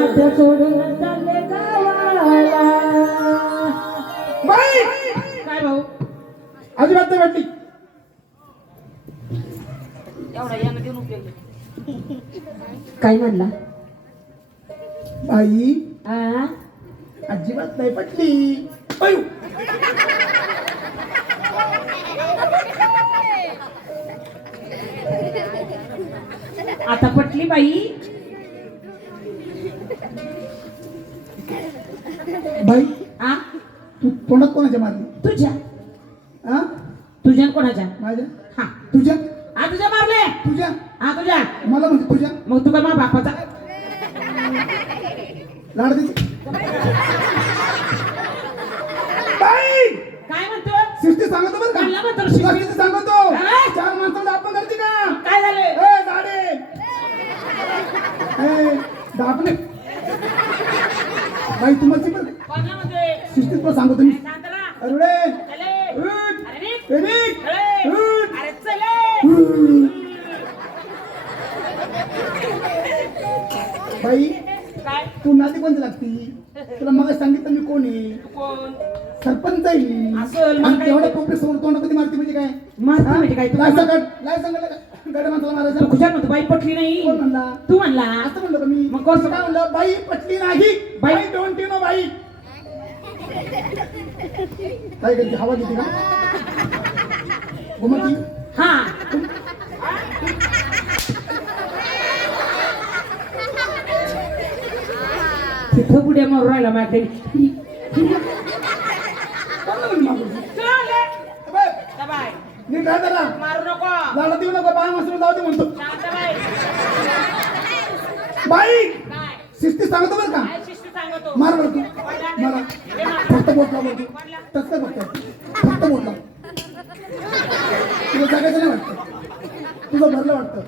सोडून चालले गावाला. बाई काय भाऊ अजिबात नाही वाटली. एवढा यानं देऊन उपयोग नाही. काय म्हणला बाई आ अजिबात नाही पटली. अयो आता पटली बाई. बाई आ तू तोंडात कोणाच्या मारली? तुझ्या हा तुझ्या कोणाच्या? माझ्या हा तुझ्या आ तुझ्या मारले. तुझ्या हा तुझ्या. मला म्हणते तुझ्या. मग तू काय मा बापाचा लाड देते. बाई काय म्हणतो? शिस्ती सांगतो बरं म्हणला का? म्हणतो शिस्ती. शिस्ती सांगतो. हा? चार माणसाला आपण करते का? काय झालं? ए दाडे ए दाबले. बाई तुम्हाला बरं कोणाला म्हणतोय? शिस्तीत पण सांगतो मी. शांतरा. अरे चले. उठ. अरे निघ. ए, निघ. चले. उठ. अरे चले. बाई काय? तू नाती कोणती लागती? तुला मग सांगितलं मी कोण आहे? तू कोण? सरपंच आहे मी. असेल, मग आणि काय? तेवढ्या कोपरे समोर तोंड कधी मारती म्हणजे काय? मारती म्हणजे काय? तू लाय काय सांगत लाय सांगत गड माणसाला तू मारायचं. खुशाल म्हणतो बाई पटली नाही. कोण म्हणला? तू म्हणला. असं म्हणलं का मी? मग कसं? काय म्हणलं? बाई पटली नाही. बाई- बाई डोंट यू नो बाई. काय करते? हवा घेते का? घुमती? हा तिथं पुढे मारून राहिला माझ्या कोणाला म्हणली मागून? अबे, बाय नीट राहा जरा. मारू नको. लाडा देऊ नको. बाय माणसाला जाऊ दे म्हणतो. शांत बाई. बाई काय? शिस्ती सांगतो बरं का? काय शिस्ती सांगतो? मार बरं तू. मला फक्त बोट लाव बरं तू. तसं फक्त फक्त बोट लाव. तुला जगायचं नाही वाटतं. तुझं भरलं वाटतं.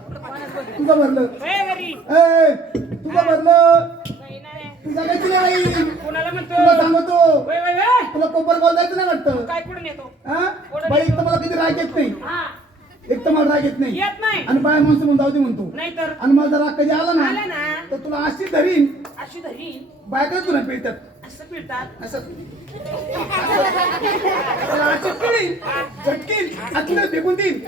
तुझं भरलं. ए, घरी. ए तुझं भरलं. बाई ना रे. तू जगायची नाही बाई. कोणाला तुला म्हणतो? सांगतो. वय वय वय. तुला कोपर गोल जायचं नाही वाटतं. काय कुठून येतो? हा बाई एक तर मला किती राग येत नाही. हा एक तर मला राग येत नाही. येत नाही. आणि बाय माणसं म्हणून जाऊ दे म्हणतो. नाहीतर आणि मला जर राग कधी आला आला ना ना तर तुला अशी धरीन. अशी धरी बायकाच तुला पिळतात असं पिळतात. असं असं पिळीन, झटकीन, आतलं फेकून देईन.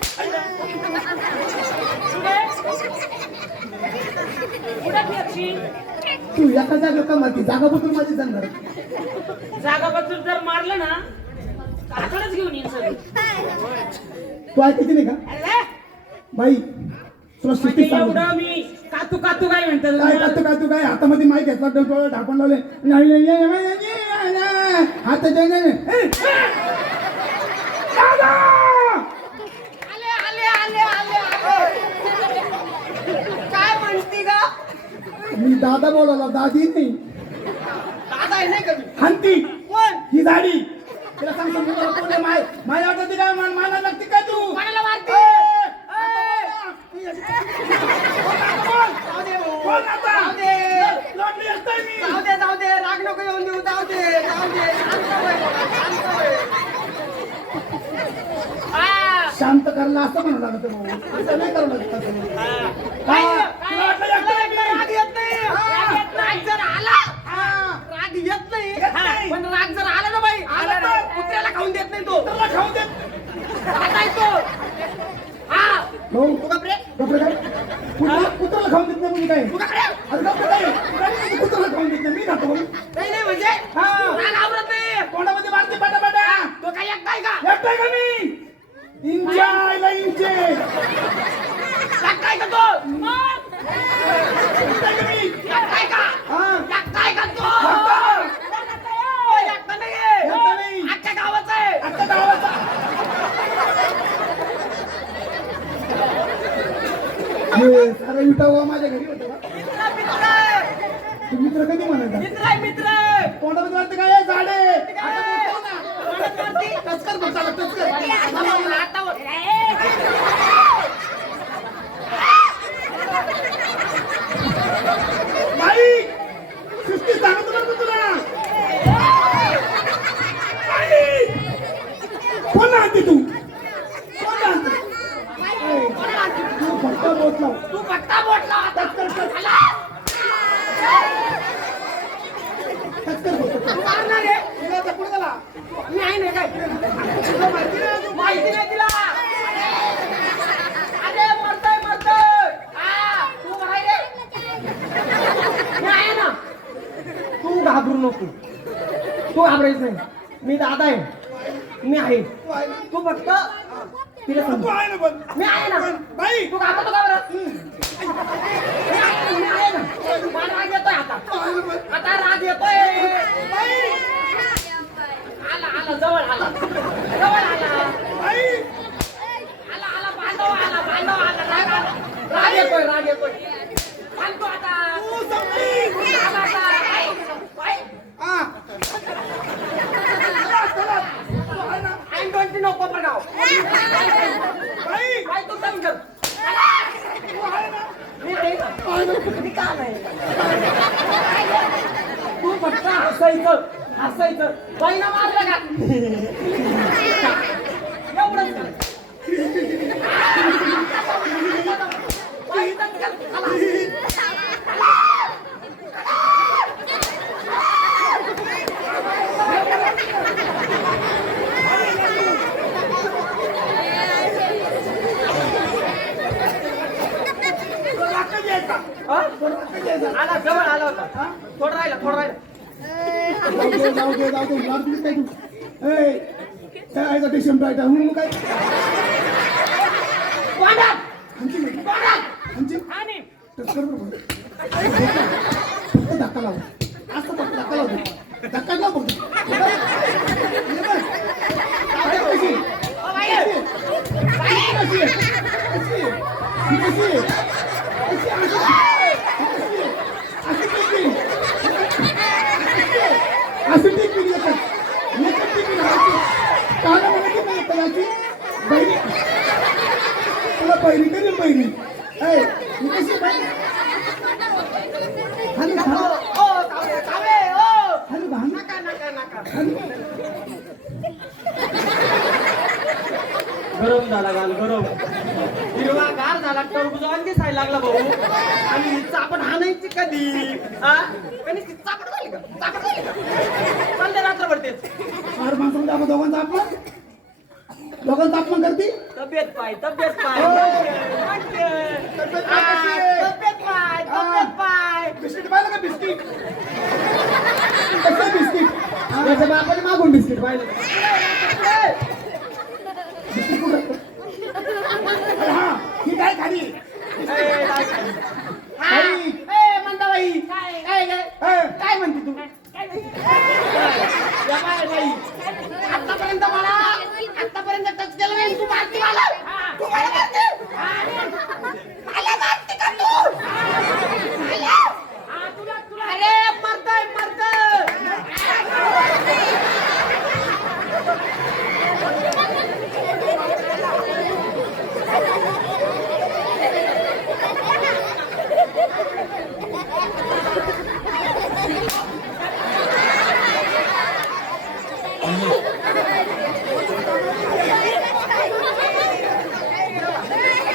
पुढे फिरशील. तू एका जागा का मारती? जागा बदलून माझी जाणार. जागा बदलून जर मारलं ना काकडच घेऊन येईन सगळी. तू ऐकते नाही का अरे, बाई? तुला म्हणजे सुट्टी सांगतो. एवढं मी कातू कातू काय काय म्हणतात? का तू काय हातामध्ये माईक घेतला डोळ्यावर ढाकून लावले. हात आले आले आले आले काय म्हणती ग? मी दादा बोलावला, दादी नाही. दादा आहे नाही का मी? हंती कोण? ही दाढी. तिला सांग समजून मला कोण आहे? माय वाटत काय मानायला लागते काय तू? कोणाला मारते? जाऊ दे भाऊ. कोण आता? जाऊ दे. लोटली असताय मी. जाऊ दे राग नको येऊन देऊ. जाऊ दे शांत होय बाबा, शांत होय. हा. शांत करायला असं म्हणावं लागतं भाऊ. असं नाही करावं लागतं असं. काय? तुला वाटलं एकटं मी? राग येत नाही. राग जर आला राग येत येत नाही. नाही. पण राग जर आला ना बाई आला तर? कुत्र्याला खाऊन देत नाही तो. त्याला खाऊ दे. दादा आहे तो. हा भाऊ तू गप्रे. कपडे काय? कुत्राला खाऊन देत नाही म्हणजे काय? तू गप्रे. अरे कपडे काय? कुत्राला खाऊन देत नाही. मी खातो म्हणून. नाही नाही म्हणजे हा. राग आवरत नाही. तोंडामध्ये मारते पाटा. तो काय एकटाय का? एकटाय का मी? इंचे आयला इंचे. एकटाय का तो? एकटाय का मी? एकटाय का? हा. एकटाय का तो? एकटा. तो एकटा नाहीये. एकटा नाही. अख्ख्या गावाचा आहे. आता गावाचा. हे सारा विटावा माझ्या घरी होता का? मित्र आहे. तू मित्र कधी म्हणायचा? मित्र आहे मित्र आहे. तोंडामध्ये वाटतं काय आहे? झाडे. काय? आता बोलतो ना. कोणाला मारती? टचकर बोलताना टचकर. हातावर. बाई सुस्ती सांगतो बरं का तुला. बाई! कोण आणते तू? कोण आणते? तू फक्त बोट लाव. तू पट्टा बोट लाव. टचकर, टचकर. आला. मी आहे नाही काय तुला माहिती नाही तिला अरे मरतोय तू आहे रे मी आहे ना तू घाबरू नको तू घाबरायचं नाही मी दादा आहे मी आहे तू फक्त तिला समज मी आहे ना बाई तू घाबरतो का बरं मी आहे ना मला राग येतोय आता राग येतोय आला जवळ आला बांधव आला राग येतोय बांधतो आता I'm going to know Kopergaon. काय तू समजत मी का नाही तू फक्त हसायचं बाईना मारलं का एवढंच आला जवळ आला होता थोडं राहिला जाऊ दे लागलीच काय तू काय टेशन राईट म्हणून काय टक्कर फक्त धक्का लाव असं फक्त धक्का लाव फक्त असं टीक केली काना म्हणायची नाही कदाची बहिणी तुला बहिणी करेल बहिणी मी कशी खाली गरम झाला गाल गरम हिरवा गार झाला टरबूज दिसायला लागला भाऊ आणि चापट हाणायची कधी आणि चापट झाली का चालते रात्रभर तेच फार माणसामध्ये आपण दोघांचं अपमान करते तब्येत पाय तब्येत पाय बिस्किट पाहिलं का बिस्किट कसं बिस्किट त्याच्या बापाने मागून बिस्किट पाहिलं बिस्किट कुठं हा ही काय खाली मंदाबाई काय म्हणते तू आतापर्यंत टच केलं नाही तू मारती मला तू मला मारते मला मारते का तू अरे मरतोय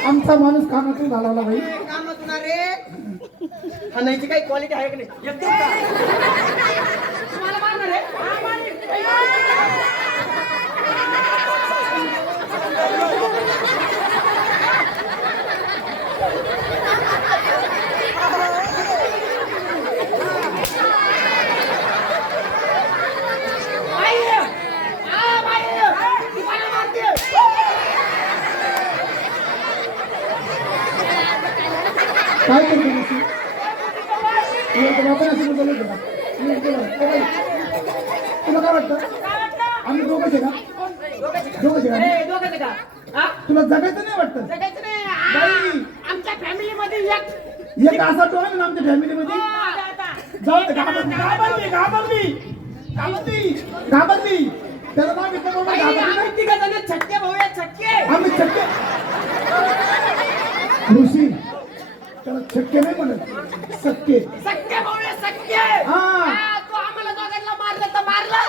आमचा माणूस कामातून घालवला भाई कामातून रे खाण्याची काही क्वालिटी आहे की नाही एकदम तुम्हाला मारणार आहे काय करतो तुला काय वाटतं आम्ही दोघंच आहे का तुला जगायचं नाही वाटतं आमच्या फॅमिलीमध्ये एक असा तो आहे ना आमच्या फॅमिलीमध्ये जाऊ दे घाबरली त्याला नाव घेतलं छक्के भाऊ छक्के आम्ही छक्के ऋषी त्याला छक्के नाही म्हणत सक्के सख्खे भाऊ सख्खे हा तू आम्हाला दोघांना मारलं तर मारलं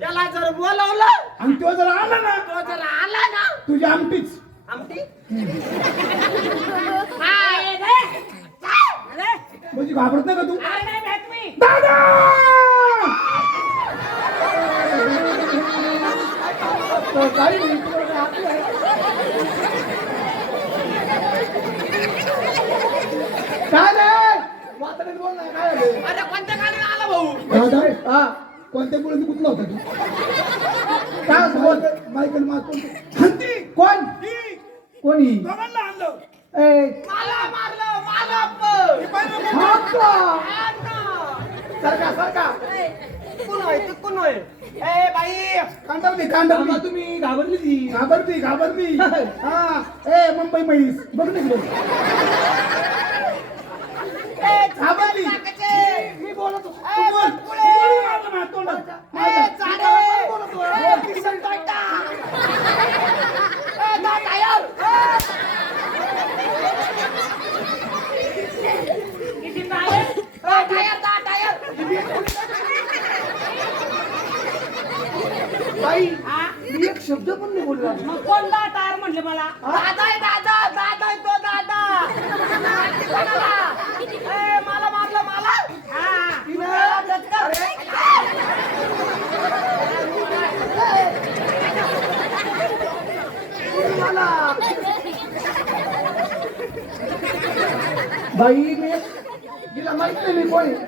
त्याला जर बोलावलं आणि तो जर आला ना तुझी आमटीच आमटी म्हणजे घाबरत नाही का तू नाही भेट मी दादा ते. अरे कोणत्या गाडीला आला भाऊ दादा हा कोणत्या मुलांनी कुठला होता तू काय बोल मायकल मारतो हत्ती कोण कोणी दोघांना आणलं ए मला मारलं मला हा का? सरका सरका कोण होय तू कोण होय ए बाई कांडवली आम्हा कांडवली तुम्ही घाबरली ती घाबरती घाबरती हा ए मुंबई म्हैस बघ ना इकडे. घाबरली मी बोलत होतो तू बोल. तू बोल मारलं माझ्या तोंडात. माझ्या. बोलत होतो. किती टायर बाई हा मी एक शब्द पण नाही बोलला मग कोणता टायर म्हणले मला दादा आहे दादा दादा आहे तो दादा कोणाला? ए, मला मारलं मला हा मला दत्तर. बाई मी तिला माहित नाही मी कोण आहे.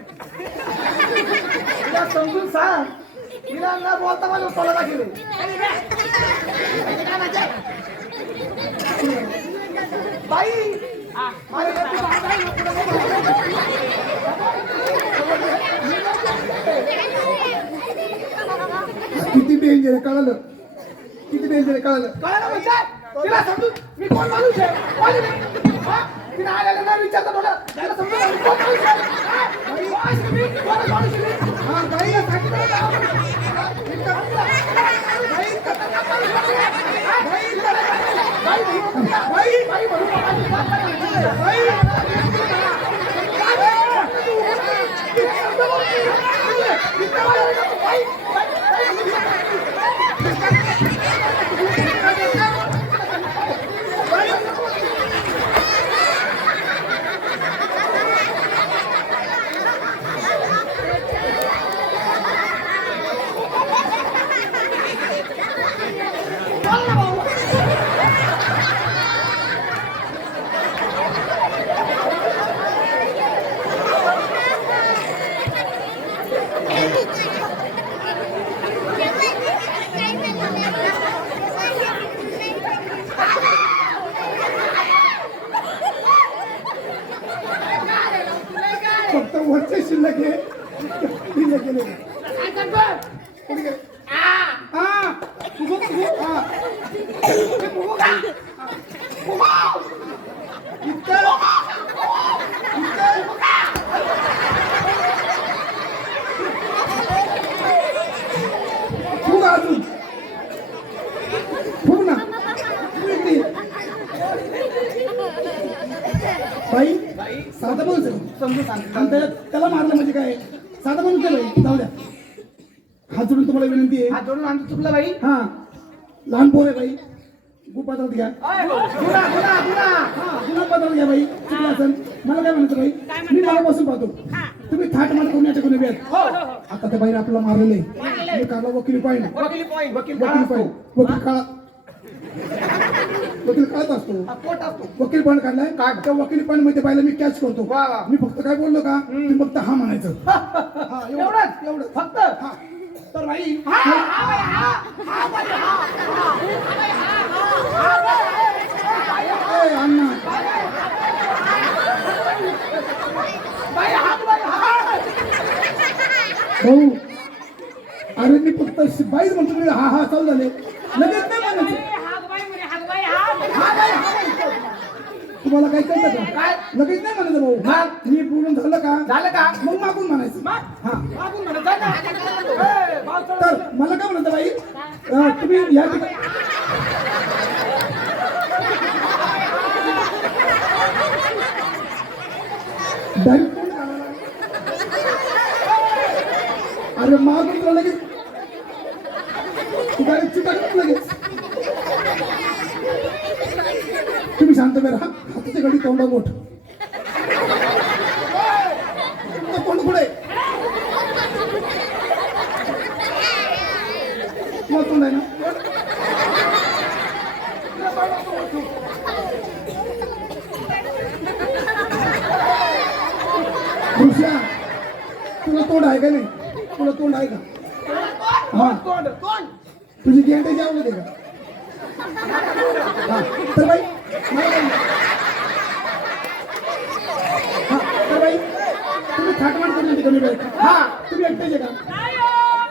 तिला समजून सांग तिला न बोलता मला तोला गेले बाई हा, माझ्या घरची भांडण आहे ना, पुढे नाही किती डेंजर आहे कळालं किती डेंजर आहे कळालं कळलं म्हणजे तिला समजून मी कोण माणूस आहे कोण आहे मी? हा? तिला आलेला नाही विचारता मला तिला समजून मी कोण माणूस आहे? हा? कोण आहे मी? कोण माणूस आहे मी? हा काही सांगितलं बाई, खतरनाक माणूस आहे. हा? बाई म्हणून माझी बात करायची. बाई फक्त वरचे शिल्लक आहे शिल्लक गेले कोणी गेले? हा फुगू फुगू हा इतकं फुग अजून फुग ना फुग इकडे. बाई साधं बोलतो समजून सांग आणि त्याला मारलं म्हणजे काय साधं म्हणतो बाई जाऊ द्या हात जोडून तुम्हाला विनंती आहे हात जोडून आमचं चुकलं बाई हा लहान पोर आहे बाई गुपात्रात घ्या गुन्हा गुन्हा गुन्हा हा गुन्हा पात्रात घ्या बाई चुकलं असेल मला काय म्हणायचं बाई मी मागापासून पाहतो तुम्ही थाट मार करून याच्या कोणी बेत हो आता त्या बाईने आपल्याला मारलेलं आहे मी काढला वकिली पाहिजे वकिली पॉईंट वकील वकील पाहिजे वकील काळा वकील काढत असतो कोट असतो वकील पण काढलाय त्या वकील पण मध्ये पाहिलं मी कॅच करतो वा, वा. मी फक्त काय बोललो का तुम्ही फक्त हा म्हणायचं हा एवढंच एवढं फक्त हा तर बाई ए, अण्णा भाऊ अरे मी फक्त बाईच म्हणतो मी हा हा चालू झाले लगेच नाही म्हणायचं हागबाई म्हणे हागबाई हाग हा बाई, हा बाई. तुम्हाला काय कळतं का लगेच नाही म्हणायचं भाऊ मी बोलून झालं का झालं का मग मागून म्हणायचं हा मागून म्हणत जा ना. ए, भाव चढ. तर मला काय म्हणतं बाई तुम्ही या ठिकाणी डायरेक्ट कोण काढायला? अरे मागून तुला लगेच तू डायरेक्ट चिटाकत लगेच तुम्ही शांत बेरा हाताच्या घडी तोंडा बोट तोंड पुढे मग तोंड आहे ना खुशा तुला तोंड आहे का नाही तुला तोंड आहे का हा कोण कोण तुझी गेंडे जाऊ दे का हा तर बाई मला काय म्हणते? हा तर बाई तुम्ही थाटमाट करून कमी वेळ हा तुम्ही एकटेच आहे का नाही हो.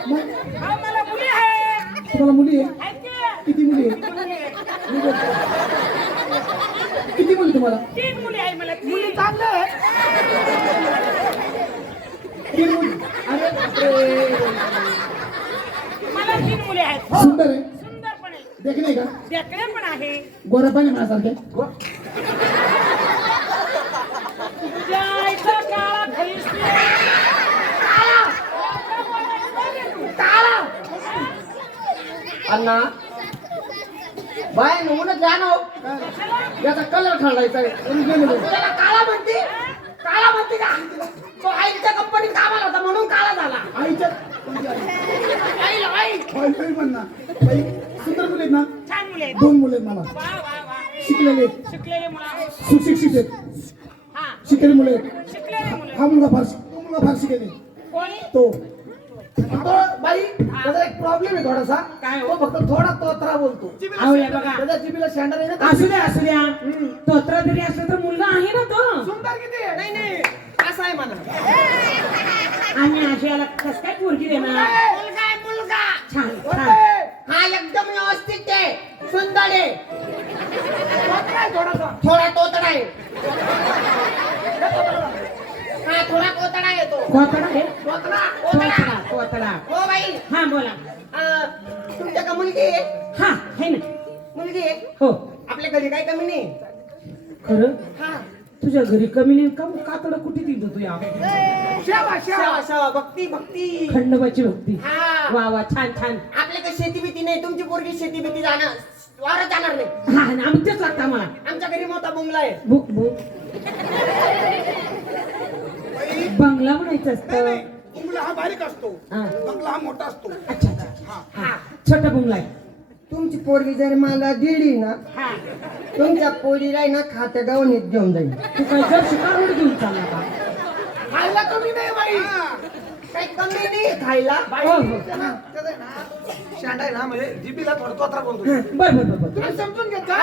मग अहो, मला मुली आहे तुम्हाला मुली आहे आहेत की? किती मुली आहे मुली आहे. किती मुली तुम्हाला 3 मुली आहे मला मुली 3. चांगलं आहे 3 मुली अरे बापरे. मला 3 मुली आहेत सुंदर आहे सुंदर पण आहे देखणे का देखणे पण आहे गोरा पाणी माझ्यासारखे तुझ्या आईचा काळा खलीस अण्णा बाय नमुनच घ्या ना हो. याचा कलर ठरलायचा त्याला काळा म्हणते काळा म्हणते का तो आईच्या कंपनीत कामाला होता म्हणून काळा झाला आईच्या आईला आई बाई म्हणणार बाई सुंदर मुली आहेत ना छान मुली आहेत 2 मुली आहेत मला वा वा वा शिकलेले आहेत, शिकलेले मुलं आहेत सुशिक्षित आहेत हा शिकलेले मुले आहेत शिकलेले मुलं हा मुलगा फार शिकेले कोणी तो तो बाई त्याचा एक प्रॉब्लेम आहे थोडासा काय हो? तो फक्त थोडा तोत्रा बोलतो अहो या बघा त्याच्या जिबीला शँडर आहे ना असू द्या तोत्रा जरी असला तर मुलगा आहे ना तो सुंदर किती आहे? नाही असं आहे म्हणा आम्ही आशियाला कस काय पोरगी देणार मुलगा आहे मुलगा छान कोणता छान आहे? हा एकदम व्यवस्थित आहे सुंदर आहे तोतरा आहे थोडासा थोडा तोतडा आहे हा थोडा तोतडा आहे तो कोतडा आहे तोतडा कोतडा कोतडा हो बाई हा बोला तुमच्या का मुलगी आहे हा है ना मुलगी आहे हो आपल्या घरी काही कमी नाही खरं हा तुझ्या घरी कमी नाही का कातड कुठे दिली तू या शेवा शेवा शेवा भक्ती भक्ती खंडोबाची भक्ती हा वा वा छान छान आपल्याकडे शेती भीती नाही तुमची पोरगी शेती भीती जाणार वावरात जाणार नाही हा आणि आमच्याच लागतं मला आमच्या घरी मोठा बुंगला आहे बुक बुक बंगला म्हणायचं असतं बुंगला हा बारीक असतो हा. बंगला हा मोठा असतो अच्छा अच्छा हा छोटा बंगला आहे तुमची पोरगी जर मला दिली ना हा तुमच्या पोरीला आहे ना खात्या गावणीत घेऊन जाईल तू काय जर शिकारोड घेऊन चालला का खायला कमी नाही बाई काही कमी नाही खायला हो हो शांडा आहे ना म्हणजे जिबीला थोडं तोत्रा बोलतो बर बर बर बर तुम्ही समजून घ्या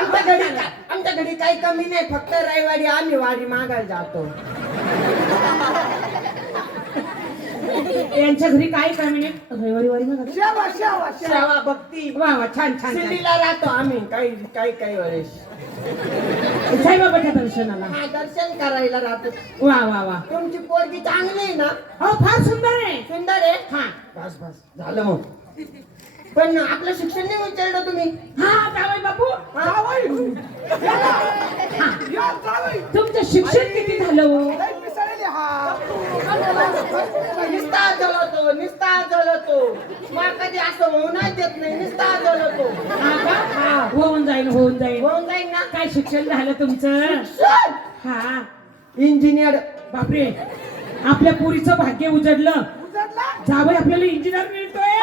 आमच्या घरी काही कमी नाही फक्त रविवारी आम्ही वारी मागायला जातो यांच्या घरी काय कमी नाही रविवारी वारी ना घरी? शेवा शेवा शेवा भक्ती वा वा छान छान छान. शिर्डीला राहतो आम्ही काही वेळेस साईबाबाच्या दर्शनाला हा दर्शन करायला राहतो वा वा वा तुमची पोरगी चांगली आहे ना हो फार सुंदर आहे सुंदर आहे हा बस बस झालं मग पण आपलं शिक्षण नाही विचारलं तुम्ही हा जावई बापू जावई. हा या जावई. तुमचं शिक्षण किती झालं हो? लय पिसाळलेले हा. निस्ता जळतो मग कधी असं होऊनच देत नाही निस्ता जळतो हा का? होऊन जाईल होऊन जाईल होऊन जाईल ना काय शिक्षण झालं तुमचं हा इंजिनियर बापरे आपल्या पुरीचं भाग्य उजडलं जावई आपल्याला इंजिनियर मिळतोय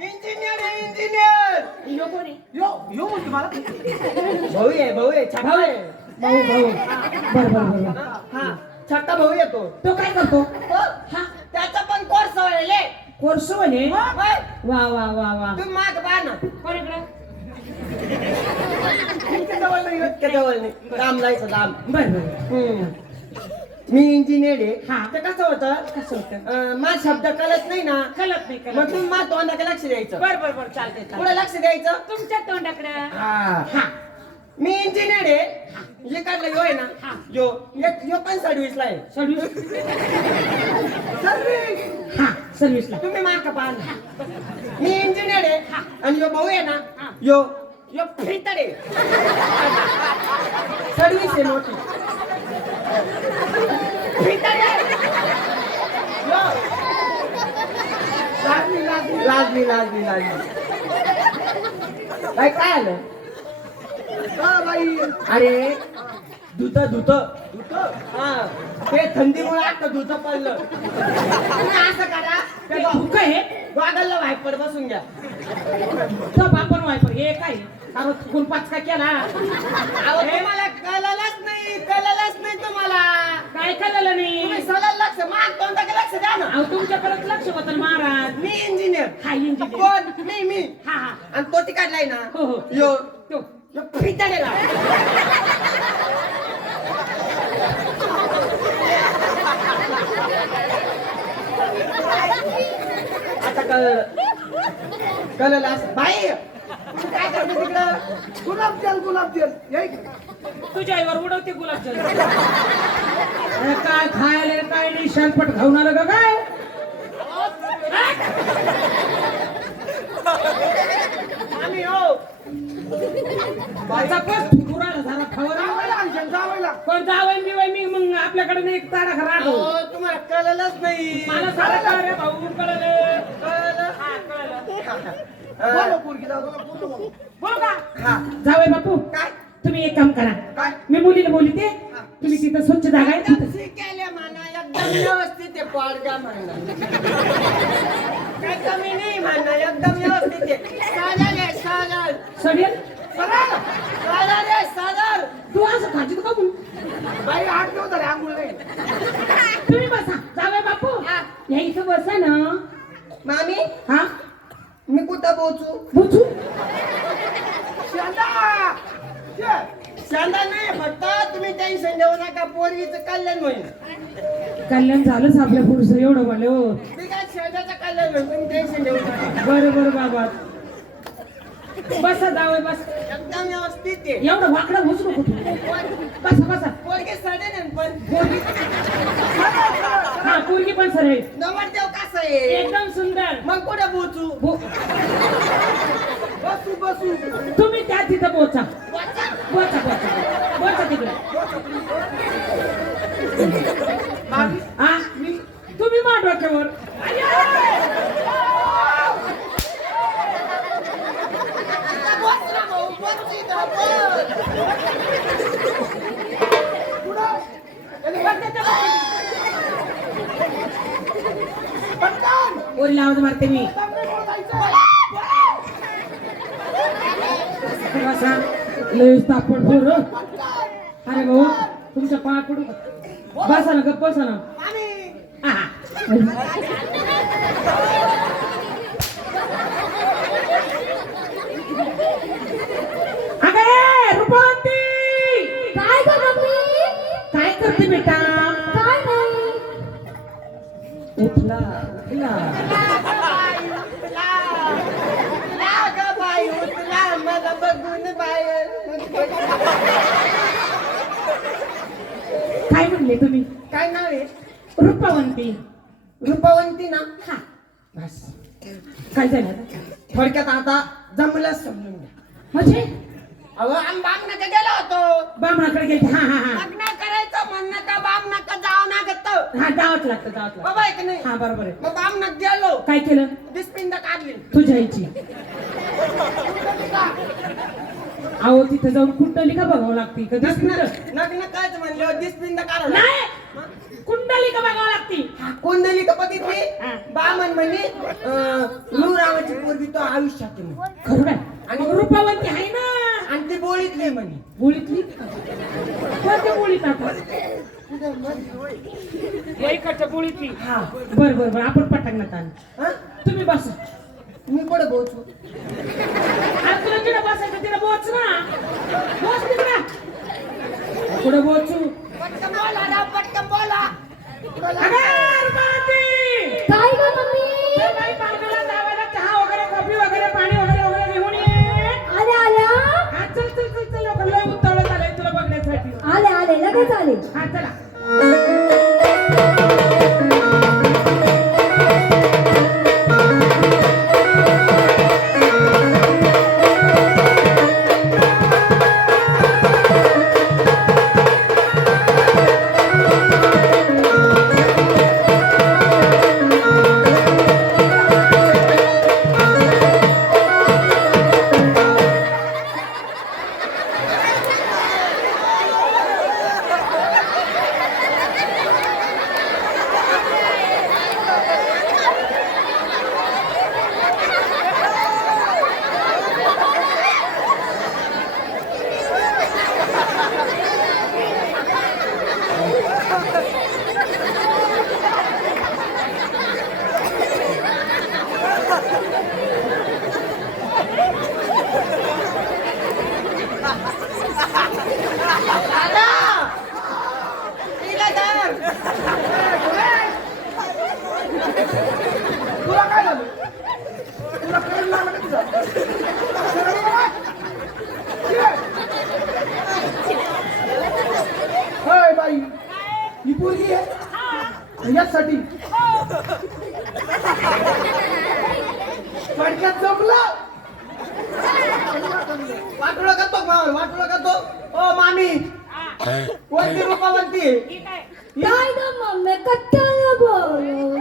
इंजिनियर यो कोण आहे? यो म्हणतो मला भाऊ आहे छाटा भाऊ आहे भाऊ भाऊ बर बर बर हा छाटा भाऊ येतो तो काय करतो हा त्याचा पण कोर्स व्हायले कोर्स म्हणे होय. वा वा वा वा तुम्ही माग पहा ना कोण इकडं इतक्या जवळ नाही लांब जायचं लांब बर बर मी इंजिनियर आहे हा. ते कसं होतं कसं होतं माझ शब्द कळत नाही ना कळत नाही मग कळत तुम्ही माझ्या तोंडाकडे लक्ष द्यायचं बर बर बर चालते पुढे लक्ष द्यायचं तुमच्या तोंडाकडं हा हा मी इंजिनियर आहे जे काढलं यो आहे हा. ना यो पण सर्व्हिसला आहे सर्व्हिस सर्व्हिस हा सर्व्हिसला तुम्ही माग पहा ना मी इंजिनियर आहे आणि यो भाऊ आहे ना हा. यो फिटर आहे सर्व्हिस आहे मोठी फिटर आहे यो. लाजली काय आलं अरे धुत हा ते थंडीमुळे आता धुत पडलं तुम्ही असं करा काय भूक आहे गॉगलला वायपर बसून घ्या. तो बापन वायपर हे काय अरे चुकून पाचका केला अहो तुम्हाला कळलंच नाही तुम्हाला. काय केलेलं तुम्ही नाही सगळं लक्ष माग तोंडाकडे लक्ष द्या ना. अहो तुमच्याकडे लक्ष होतं ना महाराज. मी इंजिनियर. हा इंजिनियर. कोण मी हा हा आणि तो ती काढलाय ना. हो हो यो तो यो पिताडेला. आता कळलं असं. बाई तू काय करते तिकडं. गुलाबजल ये तुझ्या आईवर उडवते गुलाबजाम. अरे काय खायला काय नाही शानपट खाऊन आलं का काय आम्ही हो माझा पण ठुकुराला झाला खबर पण जावं मी मी मग आपल्याकडे नाही एक ताडा खरा अहो, तुम्हाला कळलंच नाही. मला सारं कळलं रे भाऊ कळलं कळलं? हा कळलं बोलू का हा जावय बापू काय तुम्ही एक काम करा काय मी मुलीला बोलते तुम्ही तिथं स्वच्छ जागा आहे तिथं शिकायला म्हणा एकदम व्यवस्थित आहे. पोरगा म्हणा काय कमी नाही म्हणा एकदम व्यवस्थित आहे. सादर आहे सादर. सडेल सादर आहे सादर. तू असं खाजीत का म्हणून बाई 8 दिवस झाले आंघोळ नाही. तुम्ही बसा जावय बापू हा. या इथं बसा ना मामी हा मी कुठं पोहोचू. बुचू शांता नाही फक्त तुम्ही टेन्शन घेऊ नका. पोरगीचं कल्याण होईल. कल्याण झालंच आपल्या पुरुष एवढं म्हणले हो मी काय शांताचं कल्याण होईल. तुम्ही टेन्शन घेऊ नका. बरं बरं बाबा बसा जावय बस एकदम व्यवस्थित आहे. एवढं वाकडं घुसू नको तू. बसा बसा पोरगे सडेल पण पोरगी हा पोरगी पण सरळ नवरदेव कसं आहे. एकदम सुंदर मग कुठं पोहोचू. बसू तुम्ही त्या तिथं पोचा वाचा. पोचा पोचा पोचा तिकडे हा तुम्ही मा डोक्यावर बस ना भाऊ, बस इथं, बस. ओरी लावत मारते मी बसा लय तापड पोर अरे भाऊ तुमच्या पाय पडू बसा ना गप्प बसा ना मामी हा अगे रुपवंती काय ग मम्मी काय करते बेटा काय नाही उठला उठला बाई उठला मला बघून बाहेर. काय म्हणले तुम्ही काय नाव आहे. रुपवंती रूपवंती ना. हा बस काय झालं आता? थोडक्यात आता जमलं समजून घ्या. म्हणजे अहो आम्ही बामनाकडे गेलो होतो. बामणाकडे गेले हा हा हा लग्न करायचं म्हणणं का बामनाकडे जावं लागत. हा जावंच लागतं जावंच लागतं बाबा एक नाही. हा बरोबर आहे मग बामनात गेलो. काय केलं दिसपिंड काढली. तुझ्या आईची अहो तिथे जाऊन कुंडली का बघावं लागते कधी लग्न कायच म्हणलं दिसपिंड काढलं. नाही कुंडली का बघावं लागते कोंडली कपतीत मी हा. बामन म्हणे रावाची पोरगी तो आयुष्यात आहे म्हणे. खरं काय आणि- आणि रूपावंती आहे ना आणि ती बोलीतली म्हणे. बोलीतली कोणत्या बोलीत आता या इकडच्या बोलीतली हा बर बर बर आपण पटकनात आण हा? तुम्ही बसा मी कुठे पोहोचू. आज तुला जिकडे बसायचं तिकडे बोच ना बोच तिकडे कुठे बोचू पटकन बोला ना पटकन बोला. अगं रुपावंती काय ग मम्मी ते बाई पाहुण्याला जावायला चहा वगैरे कॉफी वगैरे पाणी वगैरे वगैरे घेऊन ये आले आल्या हा चल चल चल चल लवकर लय उतावळं झालंय तुला बघण्यासाठी आले आले लगेच आले हा चला तुला काय झालं तुला करंट लागला का तुझा होय बाई ही पोरगी आहे यासाठी फडक्यात जमलं वाटोळं करतो मामा वाटोळं करतो ओ मामी कोणती रूपावंती आहे काय ग मम्मी कट्टाला बोल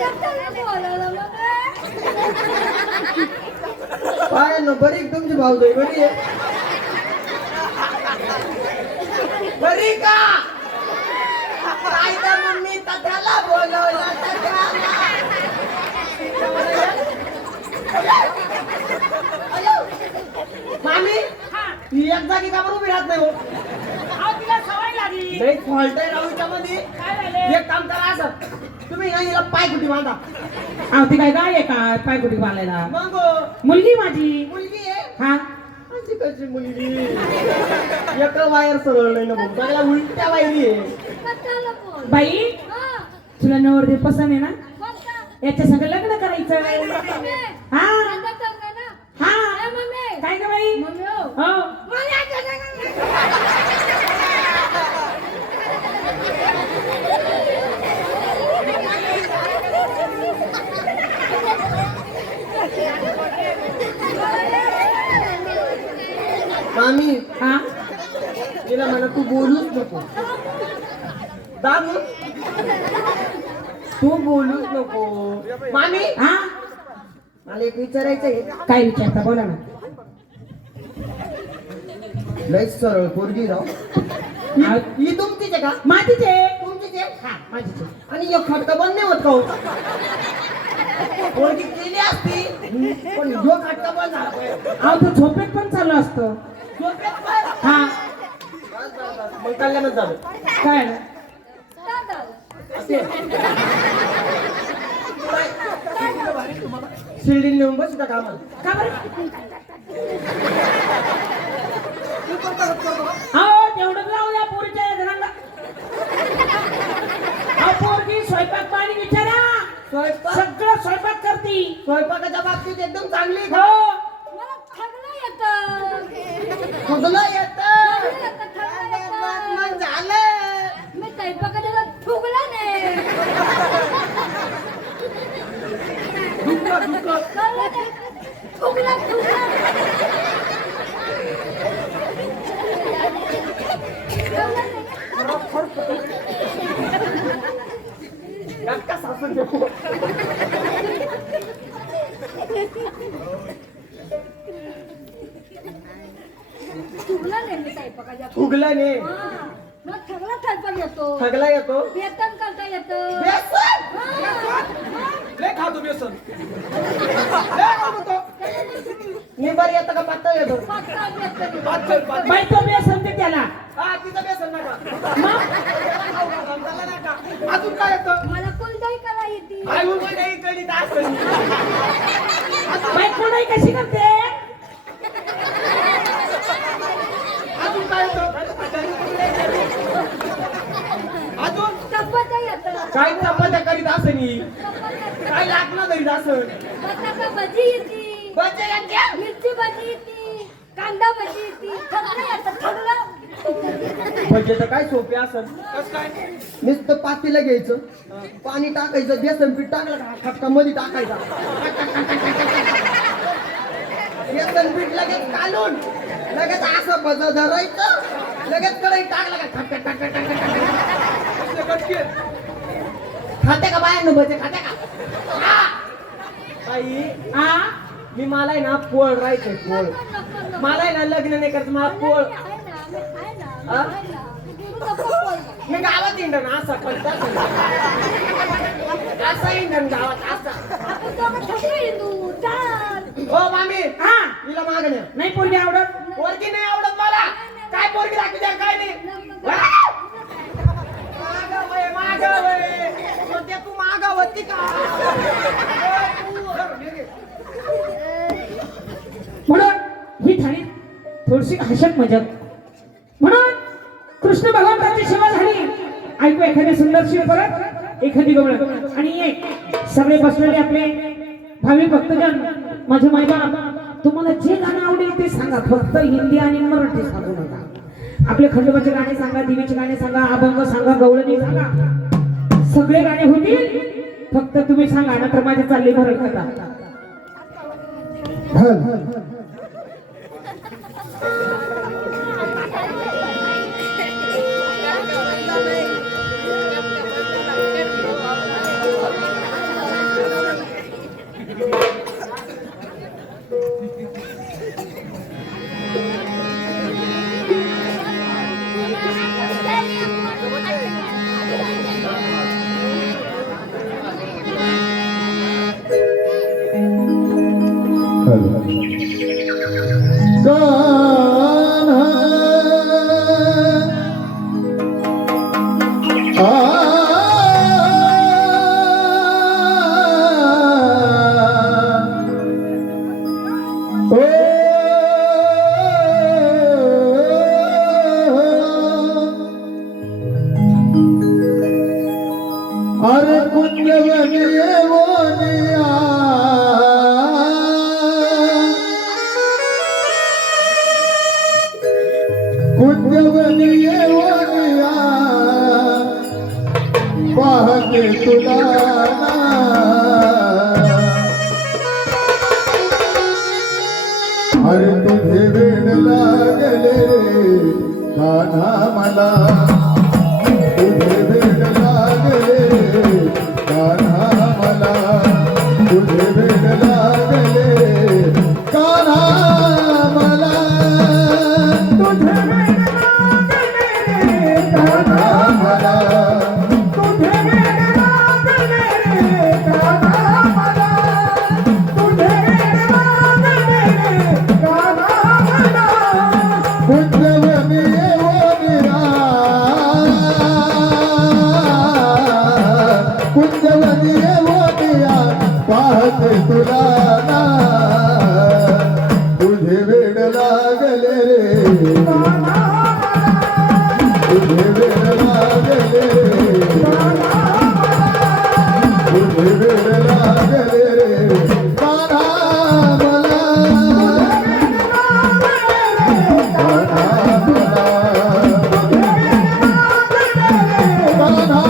कट्टाला बोलायला मम्मी काय न बरी तुमची भाऊजाई बरी आहे बरी का काय तर मम्मी तथाला बोलवलं तथाला मामी ही एक जागी का बरं उभी राहत नाही हो तिला सवय लागली लई फॉल्ट आहे राहू त्यामध्ये काय झाले एक काम करा असं तुम्ही ना हिला पाय कुठे बांधा अहो ती काय गाय आहे का पायकुटी बांधायला मग मुलगी माझी मुलगी आहे हा अशी कशी मुलगी एक वायर सरळ नाही ना भाऊ सगळ्या उलट्या वायरी आहे कट्टाला बोल बाई हा तुला नवरदेव पसंत आहे ना कोणता याच्या सगळं लग्न करायचं मम्मी हा आता सांगा ना हा ए मम्मी काय ग बाई मम्मी हो हो मला आता सांगा मामी हा तिला म्हणा तू बोलूच नको दादू तू बोलूच नको मामी हा मला एक विचारायचं आहे काय विचारता बोला ना लय सरळ पोरगी राव हा, ही तुमचीच आहे का माझीच आहे तुमचीच आहे हा माझीच आहे आणि एक खटका बंद नाही होत का हो? पोरगी केली असती पण जो खटका बंद झाला पाहिजे. अहो तो झोपेत पण चालू असतो झोपेत पण. हा बस, बस, बस. मग कल्याणच झालं काय ना असे. शिर्डी नेऊन बस का कामाला का बरं अहो तेवढं लावूया पोरीच्या घराला अहो पोरगी स्वयंपाक पाणी विचारा स्वयंपाक सगळं स्वयंपाक करती स्वयंपाकाच्या बाबतीत एकदम चांगली हो मला ठगणं येतं खुदलं येत ठगणं झालं मी स्वयंपाकाला ठुगला नाही ठुगला का सासून देऊ ठुगला नाही मी स्वयंपाकाच्या फुगला ने मग ठगला स्वयंपाक येतो ठगला येतो वेतन करता येतं लय खातो बेसन लय खातो निबार येतं का पातळ येतो पातळ बाई तो बी समजे त्याला हा तिचं बेसन नका मग अजून काय येतं मला कोणताही कला येते आई काही कधी असेल बाई कोणाही कशी करते अजून काय येतं अजून चपात्या येतं काय चपात्या करीत असेल काय लागणार करीत असेल बटाटा भजी येते मिरची भजी येते कांदा भजी येते ठगलं येतं ठगलं म्हणजे तर काय सोपे असेल नुसतं पातीला घ्यायचं पाणी टाकायचं बेसन पीठ टाकलं का खटका मध्ये टाकायचा बेसन पीठ लगेच काढून लगेच असं बज धरायचं लगेच कढई टाकलं का खाते का बाहेर भजे खाते का ताई आ मी मला आहे ना पोळ राहायचंय पोळ मला आहे ना लग्न नाही करायचं मला पोळ मी गावात इंडन असा पण असा इंडन गावात असा हो मामी हा तिला मागण्या नाही पोरगी आवडत पोरगी नाही आवडत मला काय पोरगी दाखवू द्या काय नाही मागावय तू मागावती का म्हणून ही थाळी थोडीशी हसत मजक म्हणून कृष्ण भगवान ऐकू एखादी सुंदरशी परत एखादी गवळ आणि सगळे बसलेले आपले भाविक भक्तजन माझे मायबाप तुम्हाला जे गाणं आवडेल ते सांगा फक्त हिंदी आणि मराठी सांगू नका आपले खंडोबाचे गाणे सांगा देवीचे गाणे सांगा अभंग सांगा गवळणी सांगा सगळे गाणे होतील फक्त तुम्ही सांगा ना तर माझी चालली भरत कथा अरे कुंजवनिये वनिया कुंजवनिये वनिया पाहते तुला अरे तुझे वेड लागले कान्हा मला तुझे वेड लागले कान्हा मला तुझे वेड लागले कान्हा मला तुझे वेड लागले कान्हा मला तुझे वेड लागले कान्हा मला तुझे वेड लागले कान्हा मला कुंजवनिये वनिया कुंजवनिये वनिया पाहते तुला ना तुझे वेड लागले रे तुझे वेड लागले तुझे वेड लागले रे कान्हा मला कान्हा मला कान्हा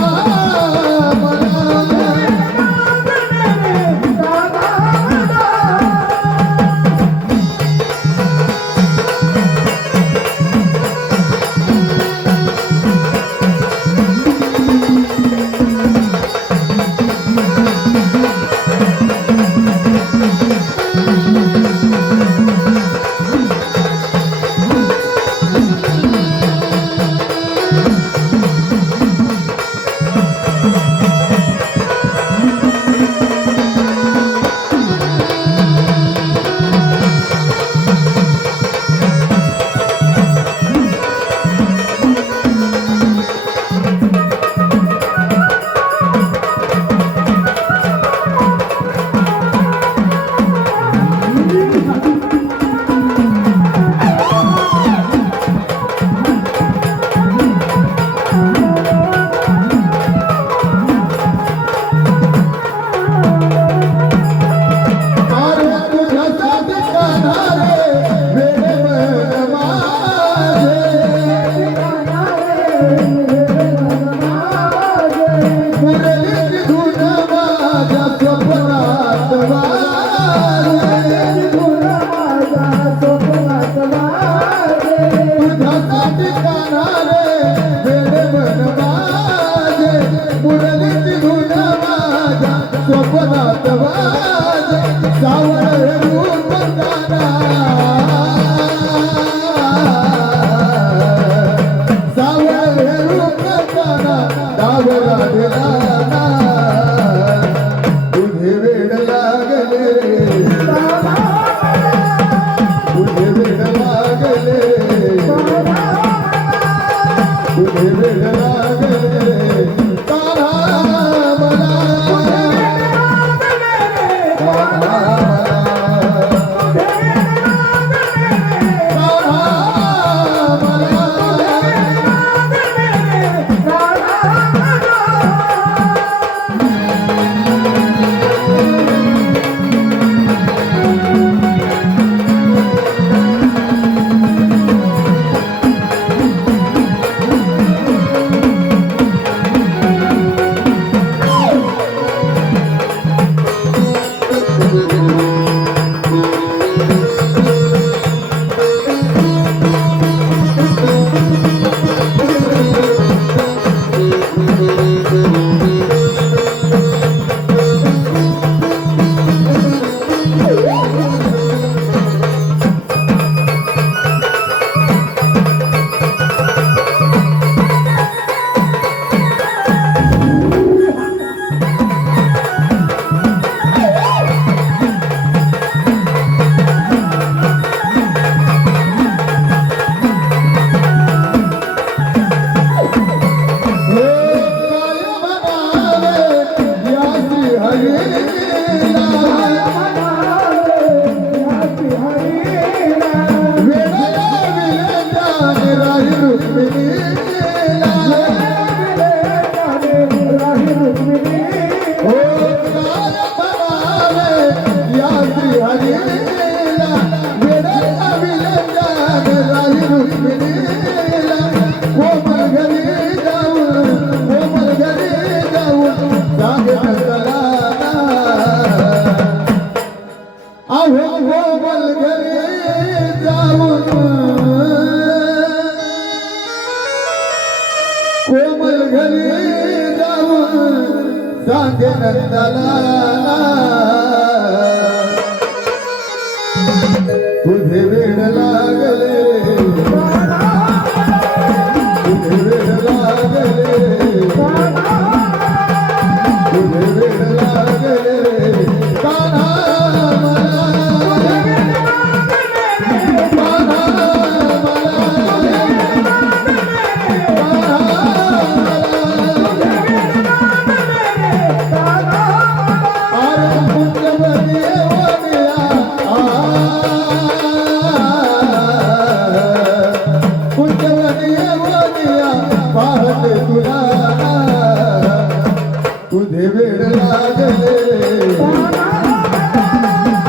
Ah कोमल घरी जाऊन सांगे नंदाला तुझे वेड लागले तुझे वेड लागले तुझे वेड लागले कान्हा मला कान्हा तुझे वेड लागले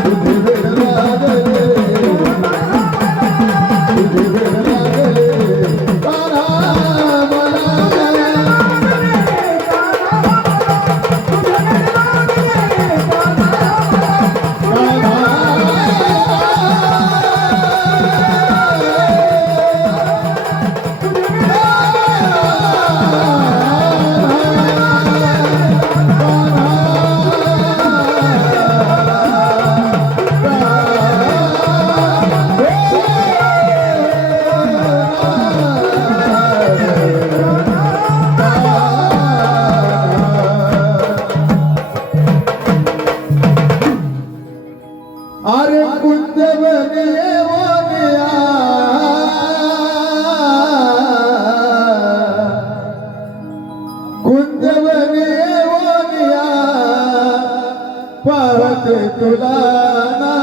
तुझे वेड लागले तुझे वेड लागले कान्हा मला अरे कुंज बनिए वानिया कुंज बनिए वानिया पाहत तुला ना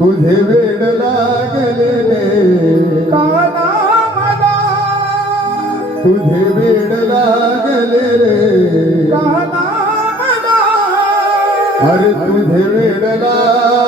तुझे वेड लागले काना मला तुझे वेड लागले रे काना अरे तुझे वेड लागले